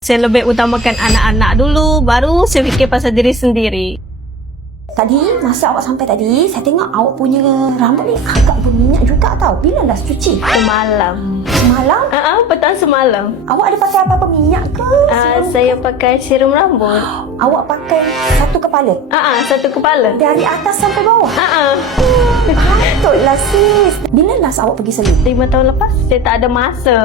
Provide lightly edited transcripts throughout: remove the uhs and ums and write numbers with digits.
Saya lebih utamakan anak-anak dulu, baru saya fikir pasal diri sendiri. Tadi, masa awak sampai tadi, saya tengok awak punya rambut ni agak berminyak juga tau. Bila last cuci? Semalam. Semalam? Petang semalam. Awak ada pakai apa-apa minyak ke? Saya pakai serum rambut. Awak pakai satu kepala? Satu kepala. Dari atas sampai bawah? Patutlah sis. Bila last awak pergi salon? 5 tahun lepas, saya tak ada masa.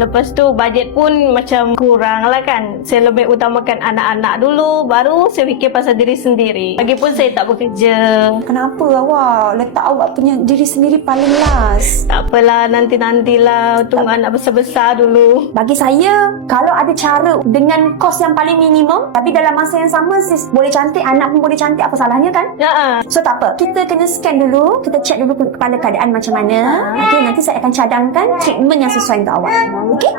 Lepas tu, bajet pun macam kurang lah kan. Saya lebih utamakan anak-anak dulu, baru saya fikir pasal diri sendiri. Lagipun saya tak bekerja. Kenapa awak letak awak punya diri sendiri paling last? Tak apalah, nanti-nantilah. Tunggu anak besar-besar dulu. Bagi saya, kalau ada cara dengan kos yang paling minimum, tapi dalam masa yang sama sis boleh cantik, anak pun boleh cantik, apa salahnya kan? So tak apa, kita kena scan dulu, kita check dulu kepala keadaan macam mana. Okay, nanti saya akan cadangkan treatment yang sesuai untuk awak. Okay?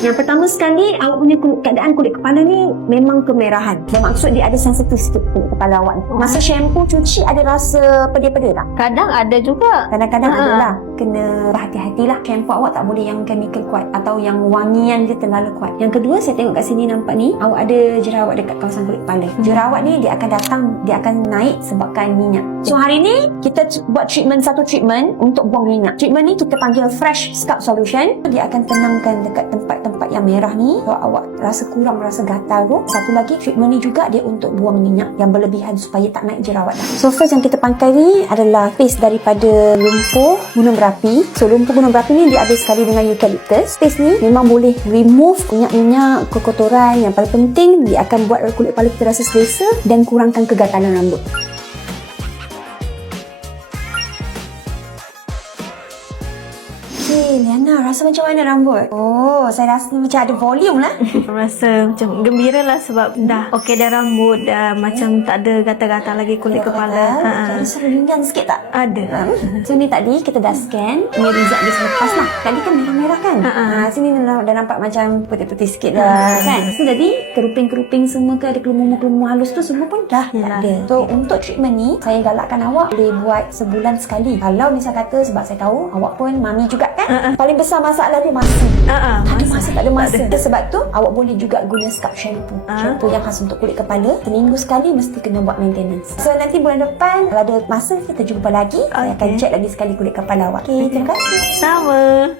Yang pertama sekali, awak punya keadaan kulit kepala ni memang kemerahan. Bermaksud dia ada sensitif sikit kulit kepala awak ni. Masa shampoo cuci ada rasa pedih-pedih tak? Kadang ada juga. Kadang-kadang ada lah. Kena berhati-hatilah. Shampoo awak tak boleh yang chemical kuat atau yang wangian dia terlalu kuat. Yang kedua, saya tengok kat sini nampak ni, awak ada jerawat dekat kawasan kulit kepala. Jerawat ni dia akan datang, dia akan naik sebabkan minyak. So hari ni kita buat satu treatment untuk buang minyak. Treatment ni kita panggil Fresh Scalp Solution. Dia akan tenangkan dekat tempat-tempat yang merah ni. Kalau awak rasa kurang, rasa gatal tu. Satu lagi treatment ni juga dia untuk buang minyak yang berlebihan supaya tak naik jerawat. So first yang kita pakai ni adalah paste daripada lumpur gunung berapi. So lumpur gunung berapi ni dia ada sekali dengan eucalyptus. Paste ni memang boleh remove minyak-minyak, kekotoran. Yang paling penting dia akan buat kulit kepala kita rasa selesa dan kurangkan kegatalan rambut. Liana, rasa macam mana rambut? Oh, saya rasa macam ada volume lah. Rasa macam gembira lah sebab dah okey dah rambut, dah macam tak ada gatal-gatal lagi kulit kepala. Ada seringan sikit tak? Ada. So ni tadi kita dah scan. Ni result dia selepas lah. Tadi kan merah-merah kan? Sini dah nampak macam putih-putih sikit lah kan? So tadi keruping-keruping semua ke, ada kelumur-kelumur halus tu semua pun dah ada. So untuk treatment ni, saya galakkan awak boleh buat sebulan sekali. Kalau misal kata, sebab saya tahu awak pun mami juga kan? Paling besar masalah dia masa. Tak ada masa. Sebab tu awak boleh juga guna scalp shampoo. Shampoo yang khas untuk kulit kepala. Seminggu sekali mesti kena buat maintenance. So nanti bulan depan kalau ada masa kita jumpa lagi. Saya akan check lagi sekali kulit kepala awak. Okay, terima kasih. Sama.